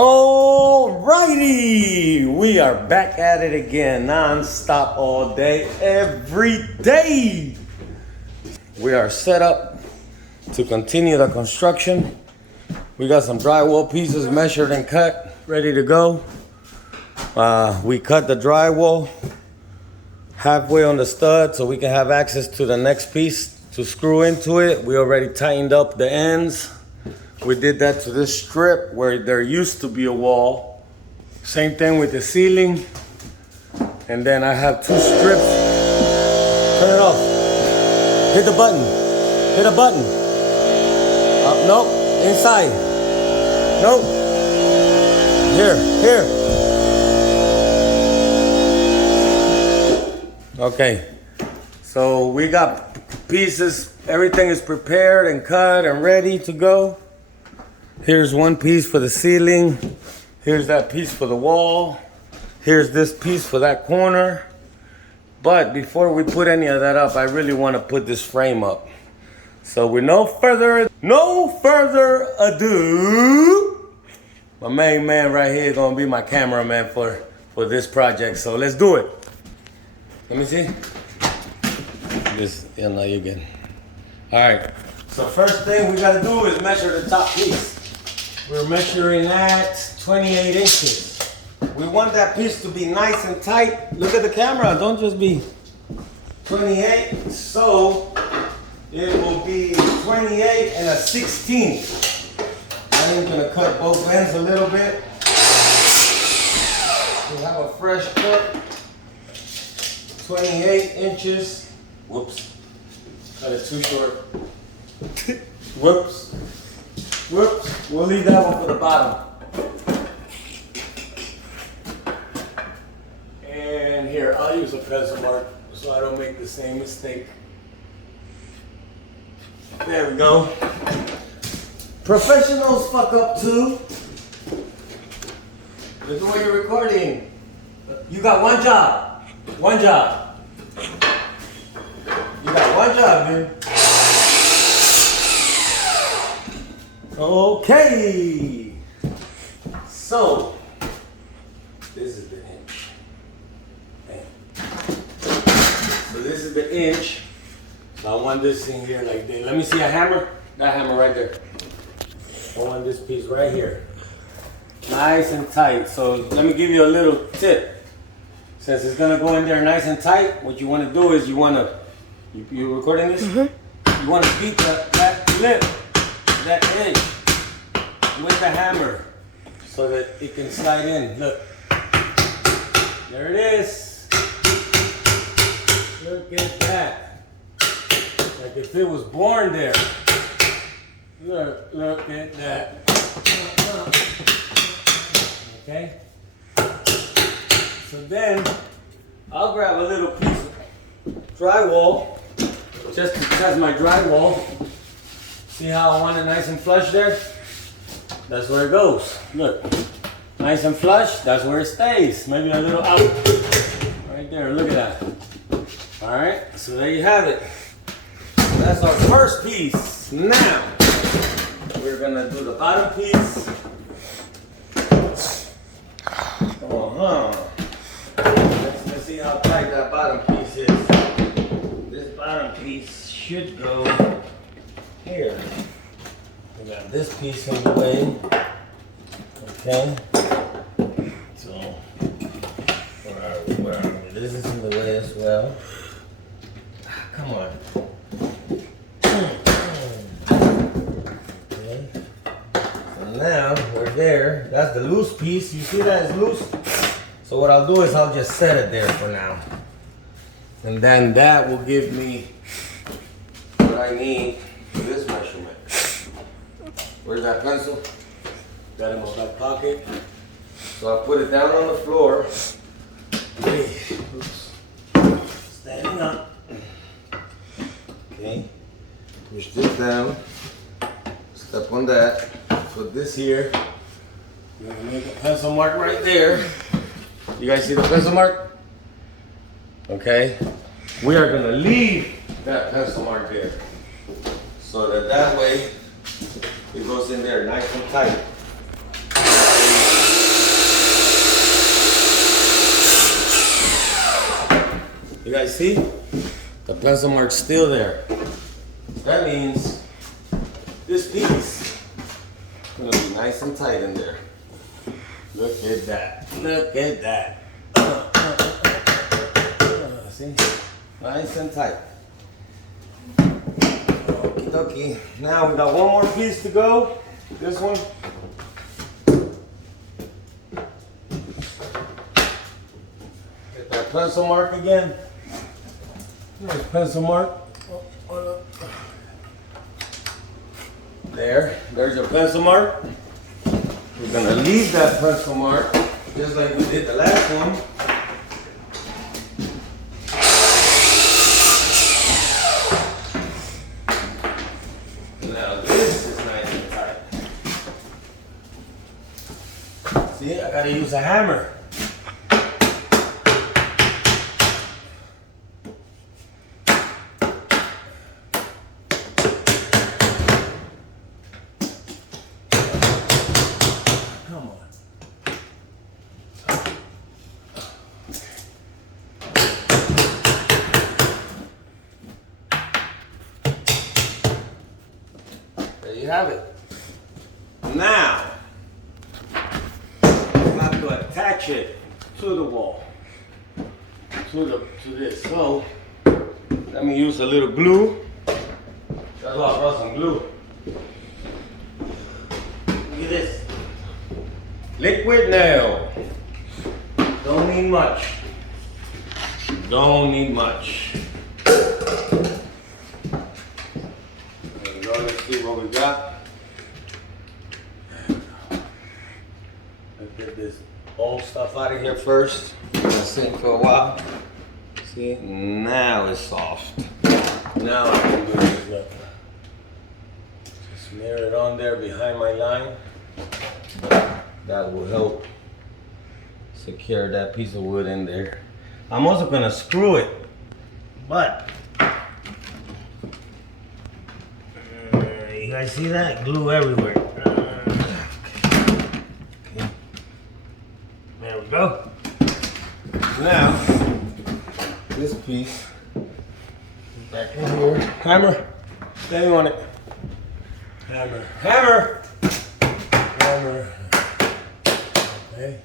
Alrighty, we are back at it again, non-stop all day, every day. We are set up to continue the construction. We got some drywall pieces measured and cut, ready to go. We cut the drywall halfway on the stud so we can have access to the next piece to screw into it. We already tightened up the ends. We did that to this strip where there used to be a wall. Same thing with the ceiling. And then I have two strips. Turn it off. Hit the button. Hit a button. Nope. Inside. Nope. Here. Okay. So we got pieces. Everything is prepared and cut and ready to go. Here's one piece for the ceiling. Here's that piece for the wall. Here's this piece for that corner. But before we put any of that up, I really want to put this frame up. So with no further ado, my main man right here is gonna be my cameraman for this project. So let's do it. Let me see. This, now you're good. All right. So first thing we gotta do is measure the top piece. We're measuring at 28 inches. We want that piece to be nice and tight. Look at the camera, don't just be 28. So it will be 28 and a 16. I'm gonna cut both ends a little bit. We have a fresh cut. 28 inches. Whoops. Cut it too short. Whoops. We'll leave that one for the bottom. And here, I'll use a pencil mark so I don't make the same mistake. There we go. Professionals fuck up too. This is what you're recording. You got one job. One job. You got one job, dude. Okay. So, this is the inch. Okay. So this is the inch. So I want this in here like this. Let me see a hammer. That hammer right there. I want this piece right here. Nice and tight. So let me give you a little tip. Since it's gonna go in there nice and tight, what you want to do is you recording this? Mm-hmm. You want to beat that lip, that edge, with the hammer, so that it can slide in. Look, there it is. Look at that. Like if it was born there. Look at that. Okay. So then, I'll grab a little piece of drywall, just to test my drywall. See how I want it nice and flush there? That's where it goes. Look, nice and flush, that's where it stays. Maybe a little out. Right there, look at that. All right, so there you have it. That's our first piece. Now, we're gonna do the bottom piece. Let's see how tight that bottom piece is. This bottom piece should go here. We got this piece in the way. Okay. So, where are we? This is in the way as well. Come on. Okay. So now we're there. That's the loose piece. You see that is loose? So what I'll do is I'll just set it there for now. And then that will give me what I need for this measurement. Where's that pencil? Got it in my back pocket. So I'll put it down on the floor. Oops. Standing up. Okay. Push this down. Step on that. Put this here. I'm gonna make a pencil mark right there. You guys see the pencil mark? Okay. We are gonna leave that pencil mark there. So that way it goes in there nice and tight. guys see? The pencil mark's still there. That means this piece is gonna be nice and tight in there. Look at that. Look at that. See? Nice and tight. Okie dokie. Now we got one more piece to go. This one. Get that pencil mark again. There's pencil mark. There's your pencil mark. We're gonna leave that pencil mark just like we did the last one. Now this is nice and tight. See, I gotta use a hammer. There you have it. Now, I have to attach it to the wall, to this. So, let me use a little glue. That's why I brought some glue. Look at this. Liquid nail. Don't need much. Don't need much. Let's see what we got. Let's get this old stuff out of here first. Let it sink for a while. See, now it's soft. Now I can do this. Look. Just smear it on there behind my line. That will help secure that piece of wood in there. I'm also gonna screw it, but you guys see that? Glue everywhere. Okay. There we go. Now, this piece back in here. Hammer. Stay on it. Hammer. Hammer. Hammer. Okay.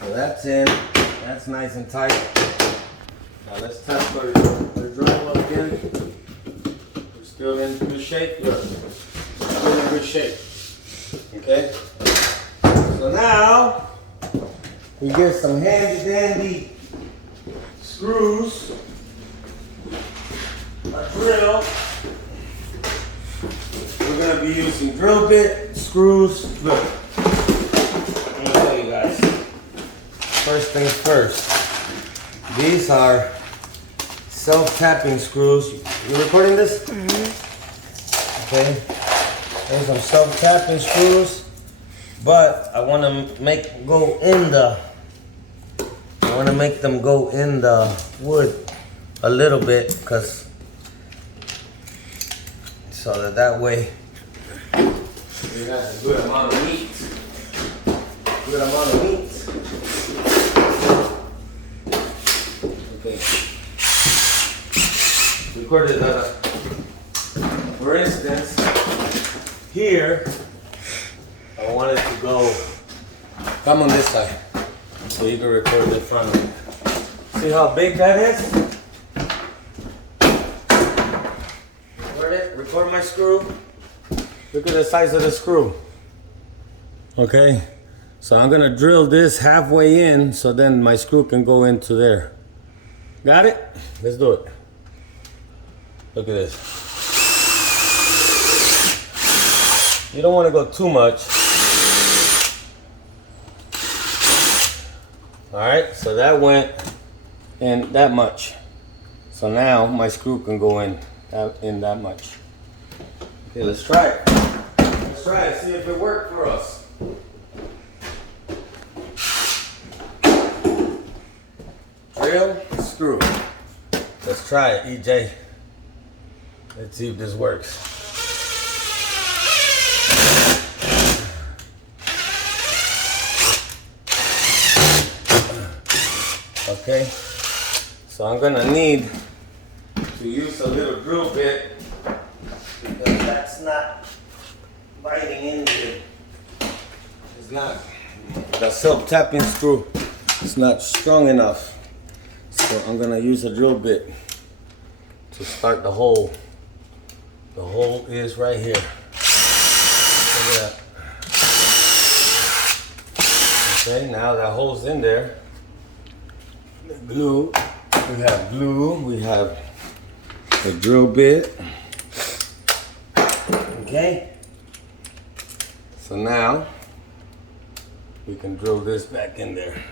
So that's in. That's nice and tight. Now let's test our drywall again. Still in good shape? Look. Still in good shape. Okay? So now, we get some handy dandy screws, a drill. We're going to be using drill bit, screws. Look. Let me show you guys. First things first. These are self-tapping screws. You recording this? Mm-hmm. Okay. There's some self-tapping screws, but I want to make them go in the wood a little bit, because so that way we have a good amount of meat. Good amount of meat. Okay. Recorded that. For instance, here I want it to go. Come on this side, so you can record the front. See how big that is? Record it. Record my screw. Look at the size of the screw. Okay, so I'm gonna drill this halfway in, so then my screw can go into there. Got it? Let's do it. Look at this. You don't want to go too much. All right, so that went in that much. So now my screw can go in that much. Okay, let's try it. Let's try it, see if it worked for us. Drill, screw. Let's try it, EJ. Let's see if this works. Okay, So I'm gonna need to use a little drill bit because that's not biting in here. It's not, the self-tapping screw is not strong enough. So I'm gonna use a drill bit to start the hole. The hole is right here. Look at that. Okay, now that hole's in there. The glue, we have the drill bit. Okay. So now we can drill this back in there.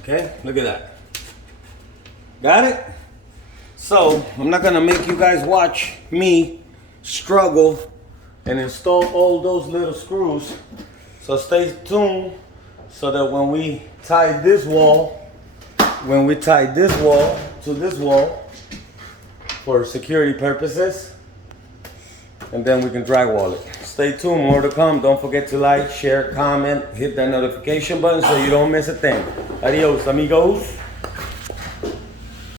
Okay, look at that. Got it? So, I'm not gonna make you guys watch me struggle and install all those little screws. So stay tuned so that when we tie this wall to this wall for security purposes, and then we can drywall it. Stay tuned, more to come. Don't forget to like, share, comment, hit that notification button so you don't miss a thing. Adios, amigos.